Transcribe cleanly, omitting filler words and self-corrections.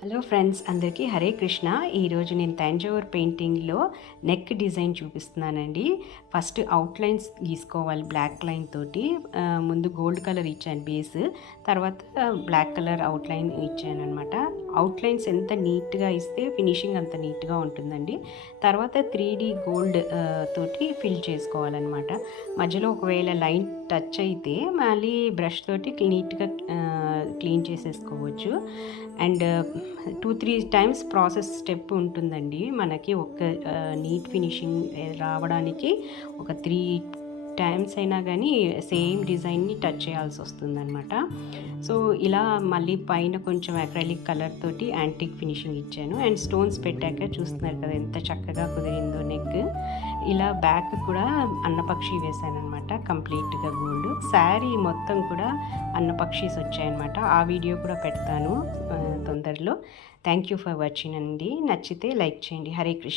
Hello friends, అందరికీ హరే కృష్ణ. ఈరోజు నేను తంజావూర్ పెయింటింగ్లో నెక్ డిజైన్ చూపిస్తున్నానండి. ఫస్ట్ అవుట్లైన్స్ గీసుకోవాలి బ్లాక్ లైన్ తోటి. ముందు గోల్డ్ కలర్ ఇచ్చాను బేస్, తర్వాత బ్లాక్ కలర్ అవుట్లైన్ ఇచ్చాను అనమాట. అవుట్లైన్స్ ఎంత నీట్గా ఇస్తే ఫినిషింగ్ అంత నీట్గా ఉంటుందండి. తర్వాత 3D గోల్డ్ తోటి ఫిల్ చేసుకోవాలన్నమాట. మధ్యలో ఒకవేళ లైన్ టచ్ అయితే మళ్ళీ బ్రష్ తోటి నీట్గా క్లీన్ చేసేసుకోవచ్చు. అండ్ 2-3 టైమ్స్ ప్రాసెస్ స్టెప్ ఉంటుందండి. మనకి ఒక నీట్ ఫినిషింగ్ రావడానికి ఒక 3 టైమ్స్ అయినా కానీ సేమ్ డిజైన్ని టచ్ చేయాల్సి వస్తుందన్నమాట. సో ఇలా మళ్ళీ పైన కొంచెం అక్రైలిక్ కలర్ తోటి యాంటిక్ ఫినిషింగ్ ఇచ్చాను. అండ్ స్టోన్స్ పెట్టాక చూస్తున్నారు కదా ఎంత చక్కగా కుదిరిందో నెక్. ఇలా బ్యాక్ కూడా అన్నపక్షి వేసాను అనమాట, కంప్లీట్గా గోల్డ్. శారీ మొత్తం కూడా అన్నపక్షీస్ వచ్చాయన్నమాట. ఆ వీడియో కూడా పెడతాను తొందరలో. థ్యాంక్ యూ ఫర్ వాచింగ్ అండి. నచ్చితే లైక్ చేయండి. హరే కృష్ణ.